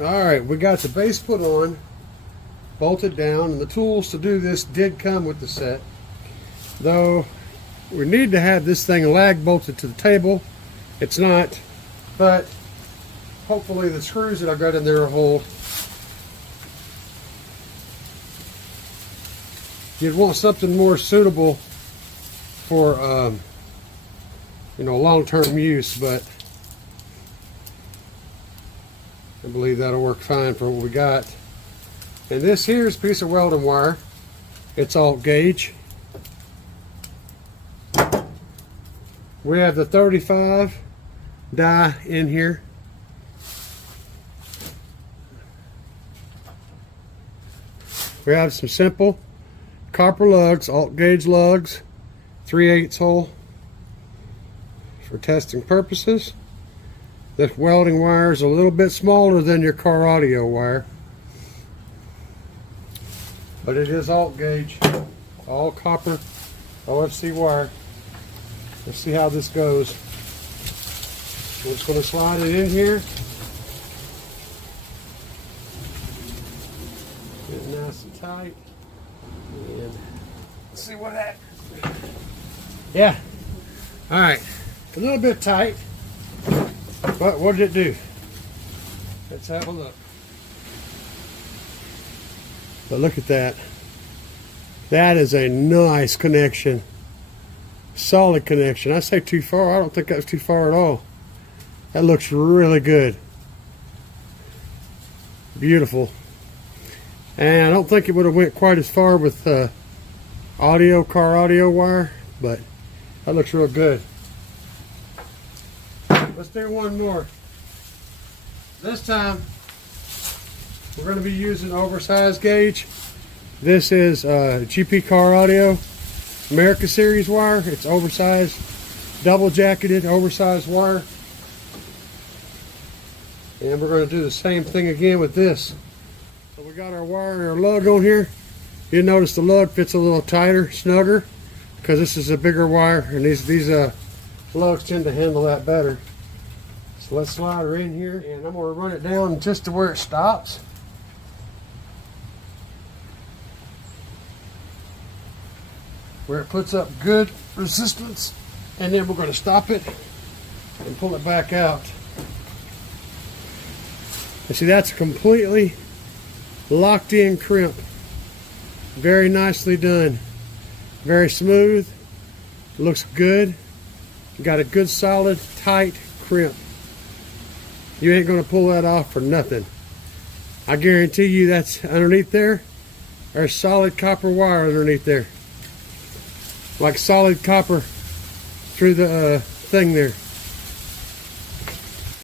Alright, we got the base put on, bolted down, and the tools to do this did come with the set. Though we need to have this thing lag bolted to the table. It's not, but hopefully the screws that I got in there will hold. You'd want something more suitable for long-term use, but I believe that'll work fine for what we got. And this here is a piece of welding wire. It's alt gauge. We have the 35 die in here. We have some simple copper lugs, alt gauge lugs, 3/8 hole for testing purposes. This welding wire is a little bit smaller than your car audio wire, but it is alt gauge, all copper OFC wire. Let's see how this goes. We're just going to slide it in here. Get it nice and tight. And let's see what happens. Yeah. Alright. A little bit tight. But what did it do? Let's have a look. But look at that. That is a nice connection. Solid connection. I say too far. I don't think that's too far at all. That looks really good. Beautiful. And I don't think it would have went quite as far with car audio wire, but that looks real good. Let's do one more. This time we're going to be using oversized gauge. This is GP Car Audio America Series wire. It's oversized, double jacketed, oversized wire. And we're going to do the same thing again with this. So we got our wire and our lug on here. You'll notice the lug fits a little tighter, snugger, because this is a bigger wire, and these lugs tend to handle that better. So let's slide her in here, and I'm going to run it down just to where it stops. Where it puts up good resistance, and then we're going to stop it and pull it back out. And see, that's a completely locked in crimp. Very nicely done. Very smooth. Looks good. Got a good solid tight crimp. You ain't going to pull that off for nothing. I guarantee you that's underneath there. There's solid copper wire underneath there. Like solid copper through the thing there.